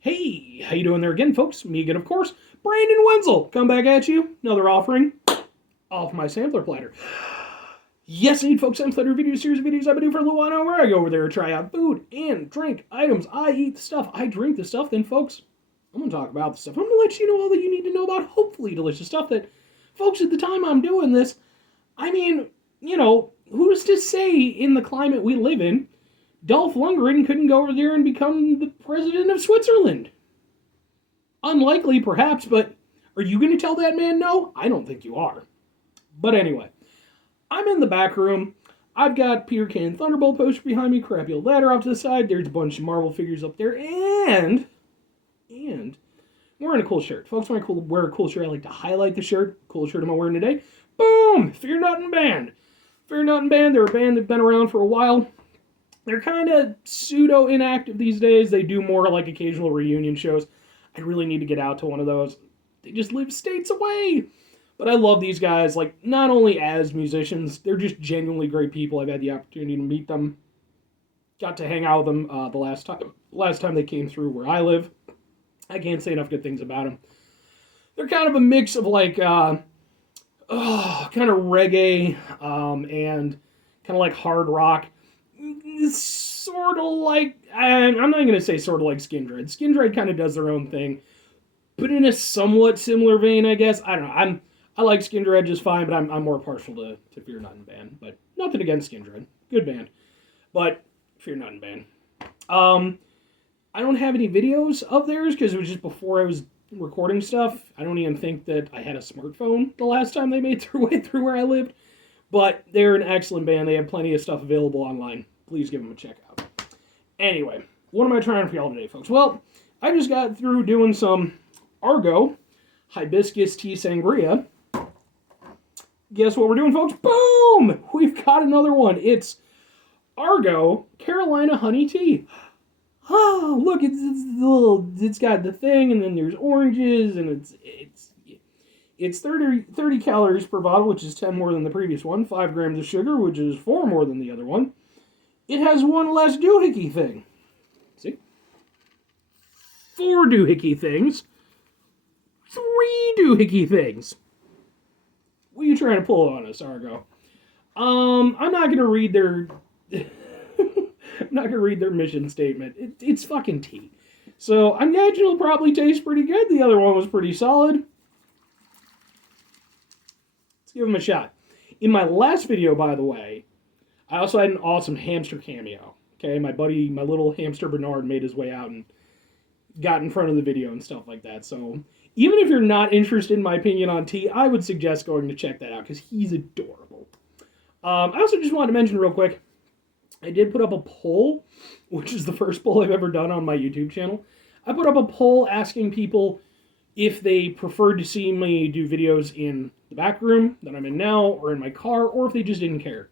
Hey, how you doing there again, folks? Me again, of course, Brandon Wenzel. Come back at you. Another offering off my sampler platter. Yes, indeed, folks, I'm Platter video series of videos I've been doing for a little while now where I go over there and try out food and drink items. I eat the stuff, I drink the stuff, then, folks, I'm going to talk about the stuff. I'm going to let you know all that you need to know about hopefully delicious stuff that, folks, at the time I'm doing this, I mean, who's to say in the climate we live in, Dolph Lundgren couldn't go over there and become the president of Switzerland? Unlikely, perhaps, but are you going to tell that man no? I don't think you are. But anyway, I'm in the back room. I've got Peter Can Thunderbolt poster behind me, crappy old ladder off to the side. There's a bunch of Marvel figures up there, and I'm wearing a cool shirt. Folks, when I wear a cool shirt, I like to highlight the shirt. Cool shirt am I wearing today? Boom! Fear Nothing Band. Fear Nothing Band, they're a band that's been around for a while. They're kind of pseudo-inactive these days. They do more like occasional reunion shows. I really need to get out to one of those. They just live states away. But I love these guys, like, not only as musicians, they're just genuinely great people. I've had the opportunity to meet them. Got to hang out with them the last time they came through where I live. I can't say enough good things about them. They're kind of a mix of, like, kind of reggae and kind of like hard rock. Sort of like, I'm not going to say sort of like Skin Dread. Skin Dread kind of does their own thing, but in a somewhat similar vein, I guess. I don't know. I like Skin Dread just fine, but I'm more partial to Fear Nothing Band. But nothing against Skin Dread. Good band. But Fear Nothing Band. I don't have any videos of theirs because it was just before I was recording stuff. I don't even think that I had a smartphone the last time they made their way through where I lived. But they're an excellent band. They have plenty of stuff available online. Please give them a check out. Anyway, what am I trying for y'all today, folks? Well, I just got through doing some Argo Hibiscus Tea Sangria. Guess what we're doing, folks? Boom! We've got another one. It's Argo Carolina Honey Tea. Oh, look, it's got the thing, and then there's oranges, and it's 30 calories per bottle, which is 10 more than the previous one. 5 grams of sugar, which is 4 more than the other one. It has one less doohickey thing. See? 4 doohickey things. 3 doohickey things. What are you trying to pull on us, Argo? I'm not gonna read their I'm not gonna read their mission statement. It's fucking tea. So I imagine it'll probably taste pretty good. The other one was pretty solid. Let's give them a shot. In my last video, by the way, I also had an awesome hamster cameo. Okay, my little hamster Bernard made his way out and got in front of the video and stuff like that. So even if you're not interested in my opinion on tea, I would suggest going to check that out because he's adorable. I also just wanted to mention real quick, I did put up a poll, which is the first poll I've ever done on my YouTube channel. I put up a poll asking people if they preferred to see me do videos in the back room that I'm in now or in my car, or if they just didn't care.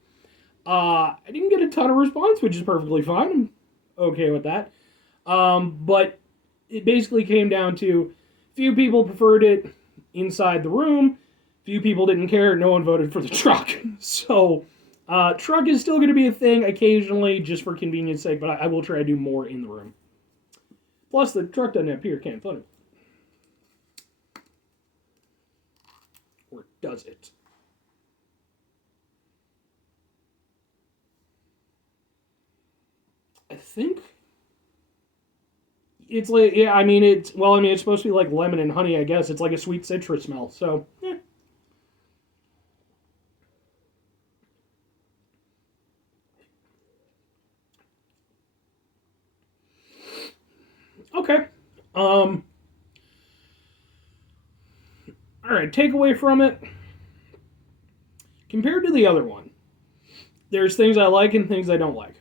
I didn't get a ton of response, which is perfectly fine. I'm okay with that. But it basically came down to few people preferred it inside the room, few people didn't care, no one voted for the truck. So, truck is still going to be a thing occasionally, just for convenience sake, but I will try to do more in the room. Plus, the truck doesn't have Peter Can Thunder. Or does it? I think it's like, yeah, it's supposed to be like lemon and honey, I guess. It's like a sweet citrus smell, so, yeah. Okay. Alright, takeaway from it. Compared to the other one, there's things I like and things I don't like.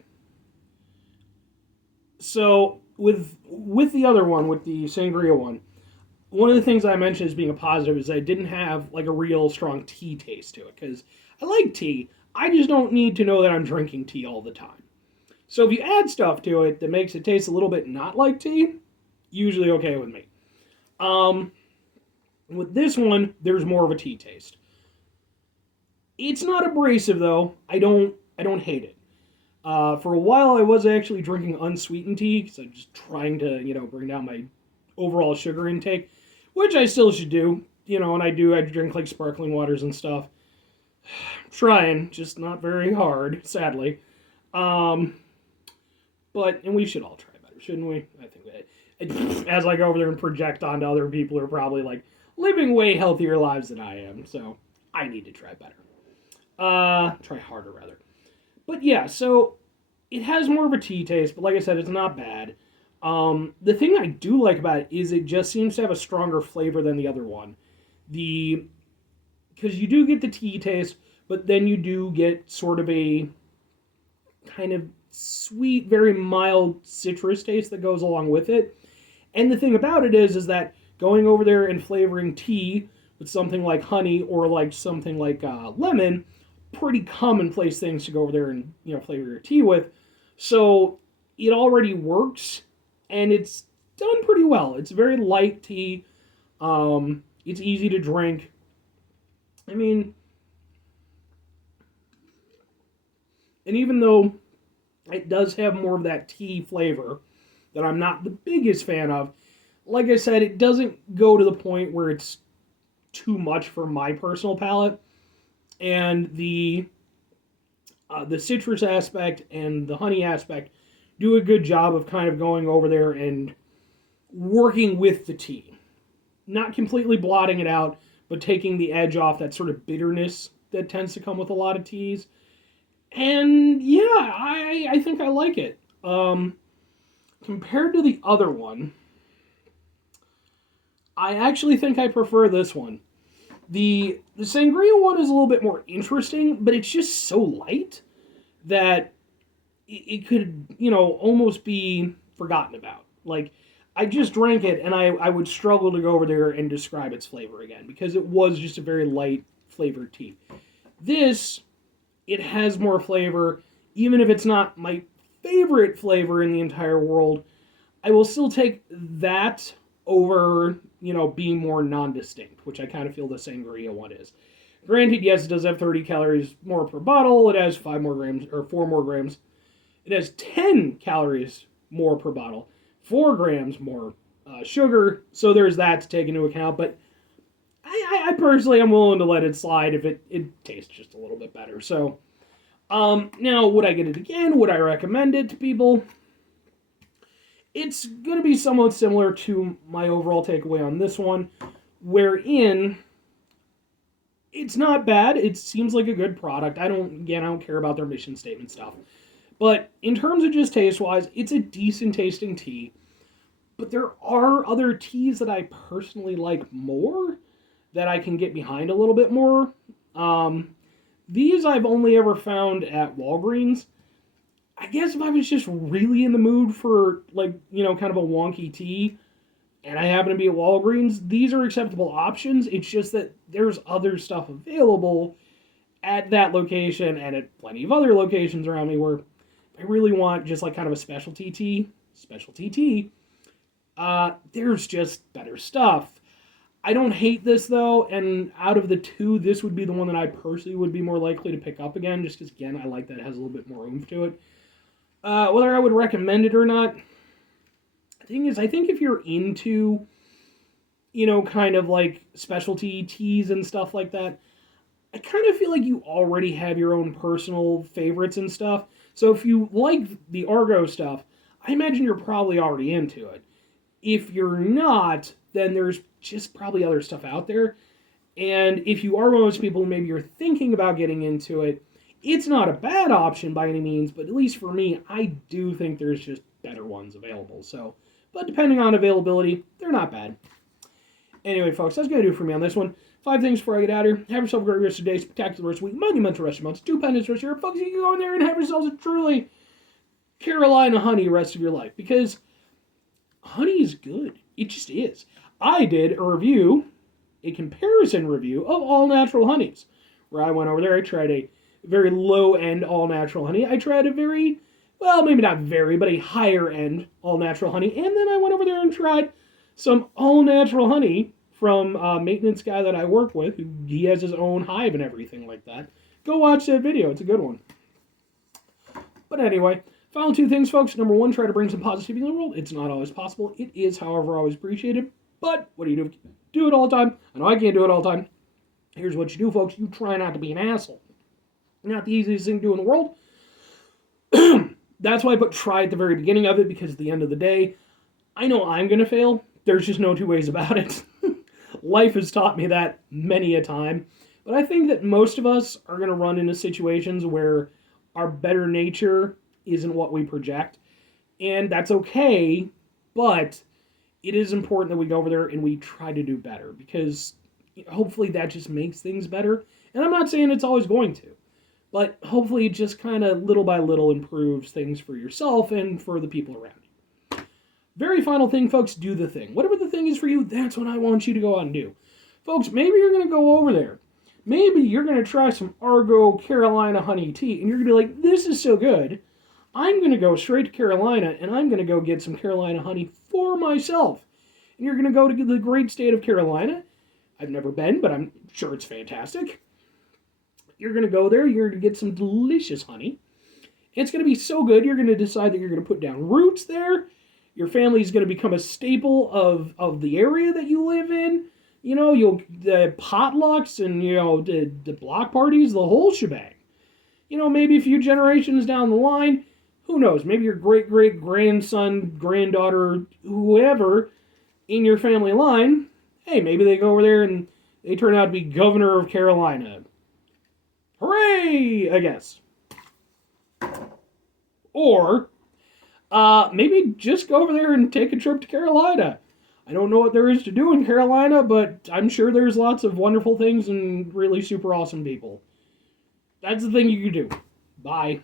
So, with the other one, with the sangria one of the things I mentioned as being a positive is that it didn't have like a real strong tea taste to it, because I like tea, I just don't need to know that I'm drinking tea all the time. So if you add stuff to it that makes it taste a little bit not like tea, usually okay with me. With this one, there's more of a tea taste. It's not abrasive though. I don't hate it. For a while, I was actually drinking unsweetened tea because I'm just trying to, bring down my overall sugar intake, which I still should do. And I do. I drink like sparkling waters and stuff. Trying, just not very hard, sadly. Um, and we should all try better, shouldn't we? I think that as I go over there and project onto other people who are probably like living way healthier lives than I am, so I need to try better. Try harder rather. But yeah, so it has more of a tea taste, but like I said, it's not bad. The thing I do like about it is it just seems to have a stronger flavor than the other one. Because you do get the tea taste, but then you do get sort of a kind of sweet, very mild citrus taste that goes along with it. And the thing about it is that going over there and flavoring tea with something like honey or like something like lemon, pretty commonplace things to go over there and flavor your tea with. So it already works, and it's done pretty well. It's very light tea. It's easy to drink. I mean, and even though it does have more of that tea flavor that I'm not the biggest fan of, like I said, it doesn't go to the point where it's too much for my personal palate. And the citrus aspect and the honey aspect do a good job of kind of going over there and working with the tea. Not completely blotting it out, but taking the edge off that sort of bitterness that tends to come with a lot of teas. And yeah, I think I like it. Compared to the other one, I actually think I prefer this one. The sangria one is a little bit more interesting, but it's just so light that it could, almost be forgotten about. Like, I just drank it, and I would struggle to go over there and describe its flavor again, because it was just a very light flavored tea. This, it has more flavor, even if it's not my favorite flavor in the entire world. I will still take that over, being more non-distinct, which I kind of feel the sangria one is. Granted, yes, it does have 30 calories more per bottle. It has 4 more grams. It has 10 calories more per bottle, 4 grams more sugar. So there's that to take into account. But I personally am willing to let it slide if it tastes just a little bit better. So now, would I get it again? Would I recommend it to people? It's going to be somewhat similar to my overall takeaway on this one, wherein it's not bad. It seems like a good product. I don't care about their mission statement stuff. But in terms of just taste-wise, it's a decent tasting tea. But there are other teas that I personally like more, that I can get behind a little bit more. These I've only ever found at Walgreens. I guess if I was just really in the mood for, kind of a wonky tea, and I happen to be at Walgreens, these are acceptable options. It's just that there's other stuff available at that location and at plenty of other locations around me where I really want just kind of a specialty tea, there's just better stuff. I don't hate this, though, and out of the two, this would be the one that I personally would be more likely to pick up again, just because, again, I like that it has a little bit more oomph to it. Whether I would recommend it or not, the thing is, I think if you're into, kind of like specialty teas and stuff like that, I kind of feel like you already have your own personal favorites and stuff. So if you like the Argo stuff, I imagine you're probably already into it. If you're not, then there's just probably other stuff out there. And if you are one of those people who maybe you're thinking about getting into it, it's not a bad option by any means, but at least for me, I do think there's just better ones available. So, but depending on availability, they're not bad. Anyway, folks, that's going to do it for me on this one. 5 things before I get out of here. Have yourself a great rest of the day, spectacular rest of the week, monumental rest of the month, stupendous rest of your folks. You can go in there and have yourselves a truly Carolina honey rest of your life, because honey is good. It just is. I did a comparison review of all natural honeys, where I went over there, I tried a very low-end all-natural honey. I tried a very, well, maybe not very, but a higher-end all-natural honey. And then I went over there and tried some all-natural honey from a maintenance guy that I work with. He has his own hive and everything like that. Go watch that video. It's a good one. But anyway, final two things, folks. Number one, try to bring some positivity in the world. It's not always possible. It is, however, always appreciated. But what do you do? Do it all the time. I know I can't do it all the time. Here's what you do, folks. You try not to be an asshole. Not the easiest thing to do in the world. That's why I put try at the very beginning of it, because at the end of the day, I know I'm going to fail. There's just no two ways about it. Life has taught me that many a time. But I think that most of us are going to run into situations where our better nature isn't what we project. And that's okay, but it is important that we go over there and we try to do better, because hopefully that just makes things better. And I'm not saying it's always going to, but hopefully it just kind of little by little improves things for yourself and for the people around you. Very final thing, folks, do the thing. Whatever the thing is for you, that's what I want you to go out and do. Folks, maybe you're going to go over there. Maybe you're going to try some Argo Carolina honey tea, and you're going to be like, this is so good. I'm going to go straight to Carolina, and I'm going to go get some Carolina honey for myself. And you're going to go to the great state of Carolina. I've never been, but I'm sure it's fantastic. You're going to go there, you're going to get some delicious honey. It's going to be so good, you're going to decide that you're going to put down roots there. Your family is going to become a staple of the area that you live in. You know, the potlucks and, the block parties, the whole shebang. Maybe a few generations down the line, who knows, maybe your great-great-grandson, granddaughter, whoever in your family line, hey, maybe they go over there and they turn out to be governor of Carolina. Hooray, I guess. Or maybe just go over there and take a trip to Carolina. I don't know what there is to do in Carolina, but I'm sure there's lots of wonderful things and really super awesome people. That's the thing you can do. Bye.